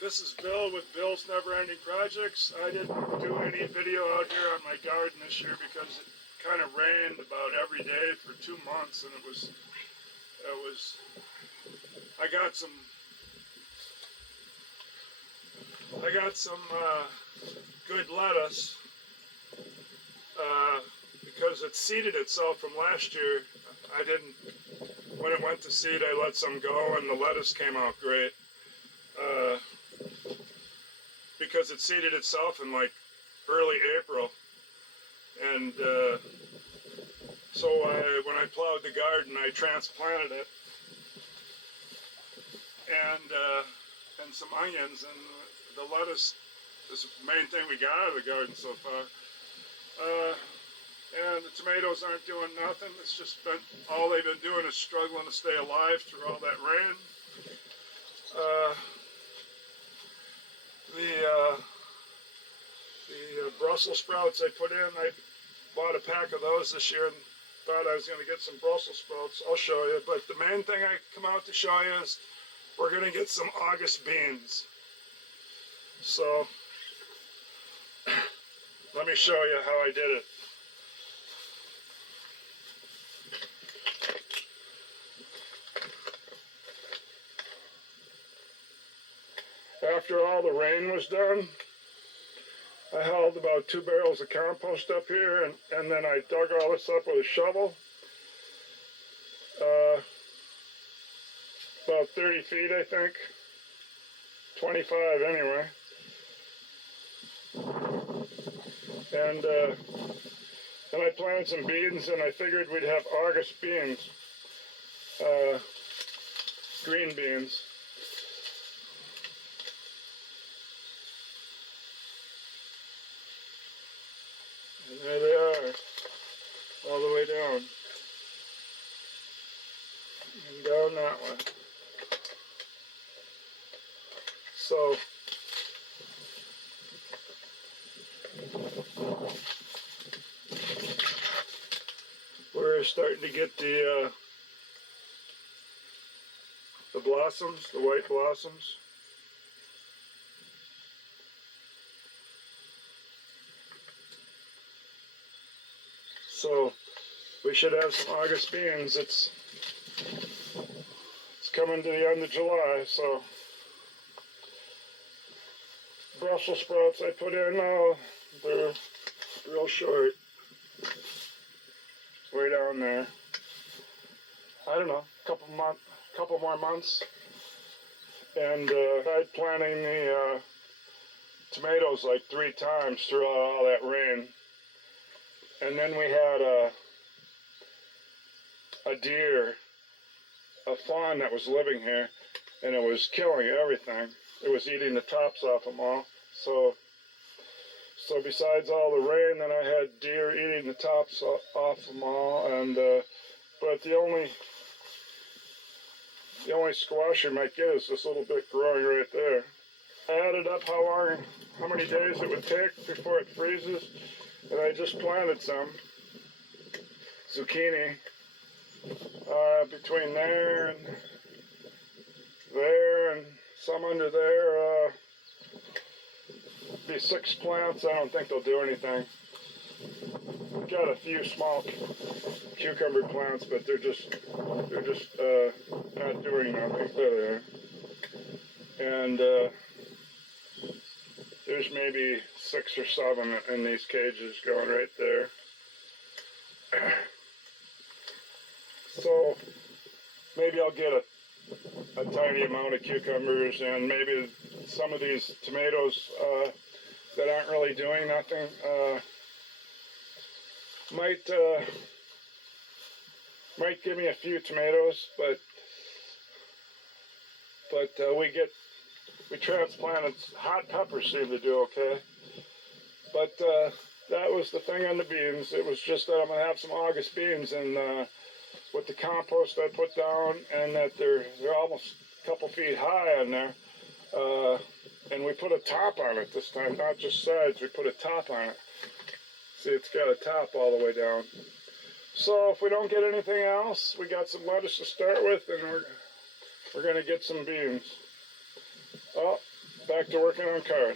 This is Bill with Bill's Never Ending Projects. I didn't do any video out here on my garden this year because it kind of rained about every day for 2 months, and I got some good lettuce because it seeded itself from last year. When it went to seed, I let some go, and the lettuce came out great. Because it seeded itself in like early April, and so when I plowed the garden, I transplanted it, and some onions, and the lettuce is the main thing we got out of the garden so far. And the tomatoes aren't doing nothing. It's just been, all they've been doing is struggling to stay alive through all that rain. The Brussels sprouts I put in, I bought a pack of those this year and thought I was going to get some Brussels sprouts. I'll show you. But the main thing I come out to show you is we're going to get some August beans. So let me show you how I did it. After all the rain was done, I hauled about 2 barrels of compost up here, and then I dug all this up with a shovel. About 30 feet, I think. 25 anyway. And then I planted some beans, and I figured we'd have August beans. Green beans. And there they are, all the way down, and down that way. So, we're starting to get the blossoms, the white blossoms. So we should have some August beans. It's coming to the end of July, so Brussels sprouts I put in now, they're real short. Way down there. I don't know, couple more months. And I tried planting the tomatoes like 3 times throughout all that rain. And then we had a deer, a fawn that was living here, and it was killing everything. It was eating the tops off them all. So besides all the rain, then I had deer eating the tops off them all. And but the only squash you might get is this little bit growing right there. I added up how many days it would take before it freezes. And I just planted some zucchini between there and some under there. Be 6 plants. I don't think they'll do anything. We've got a few small cucumber plants, but they're just not doing nothing. There they are. And there's maybe 6 or 7 in these cages going right there. So maybe I'll get a tiny amount of cucumbers, and maybe some of these tomatoes that aren't really doing nothing might give me a few tomatoes, but we transplanted hot peppers, seem to do okay. But that was the thing on the beans. It was just that I'm gonna have some August beans, and with the compost I put down, and that they're almost a couple feet high on there. And we put a top on it this time, not just sides. We put a top on it. See, it's got a top all the way down. So if we don't get anything else, we got some lettuce to start with, and we're gonna get some beans. Oh, back back to working on cars.